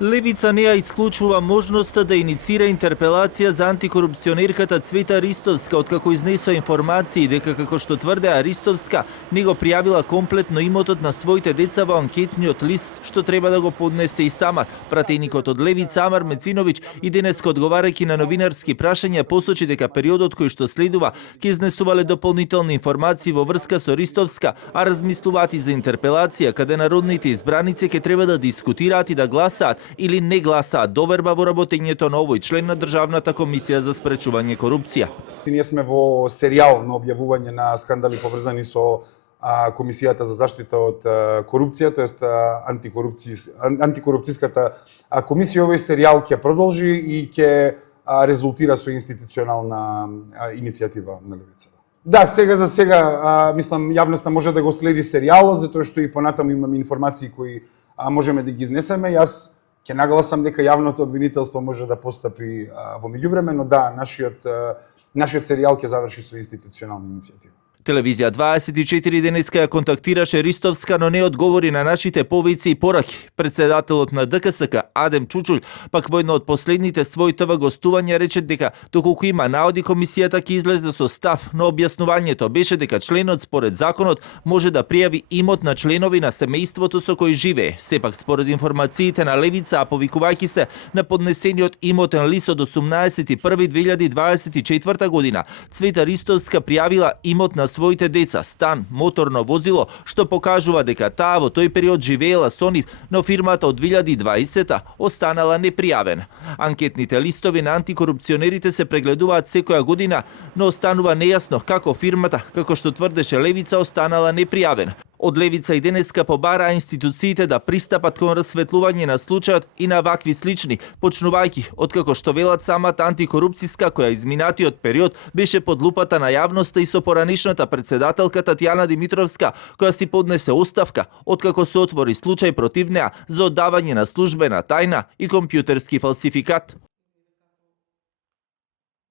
Левица не ја исклучува можноста да иницира интерпелација за антикорупционерката Цвета Ристовска, откако изнесоа информации дека, како што тврдеа, Ристовска не го пријавила комплетно имотот на своите деца во анкетниот лист, што треба да го поднесе и самат. Пратеникот од Левица Амар Мециновиќ и денеска одговарајќи на новинарски прашања посочи дека периодот кој што следува ќе изнесувале дополнителни информации во врска со Ристовска, а размислуваат и за интерпелација каде народните избраници ќе треба да дискутираат и да гласаат или не гласаат доверба во работењето на овој член на Државната комисија за спречување корупција. Ние сме во серијал на објавување на скандали поврзани со Комисијата за заштита од корупција, тоест антикорупцијската комисија. Овој серијал ќе продолжи и ќе резултира со институционална иницијатива на Левица. Да, за сега, мислам, јавноста може да го следи серијалот, затоа што и понатаму имаме информации кои можеме да ги изнесеме. Јас ќе нагласам дека јавното обвинителство може да постапи во меѓувреме, но да, нашиот серијал ќе заврши со институционална иницијатива. Телевизија 24 денеска ја контактираше Ристовска, но не одговори на нашите повици и пораки. Председателот на ДКСК Адем Чучулј пак во едно од последните своји ТВ гостувања рече дека доколку има наоди комисијата ќе излезе со став, но објаснувањето беше дека членот според законот може да пријави имот на членови на семејството со кој живее. Сепак според информациите на Левица, а повикувајќи се на поднесениот имотен лист од 18.1.2024 година, Цвета Ристовска пријавила имот на своите деца, стан, моторно возило, што покажува дека таа во тој период живеела со нив, но фирмата од 2020 останала непријавена. Анкетните листови на антикорупционерите се прегледуваат секоја година, но останува нејасно како фирмата, како што тврдеше Левица, останала непријавена. Од Левица и денеска побараа институциите да пристапат кон расветлување на случајот и на вакви слични, почнувајќи откако што велат самата антикорупцијска која изминатиот период беше под лупата на јавноста и со поранишната председателка Татјана Димитровска, која си поднесе оставка откако се отвори случај против неа за оддавање на службена тајна и компјутерски фалсификат.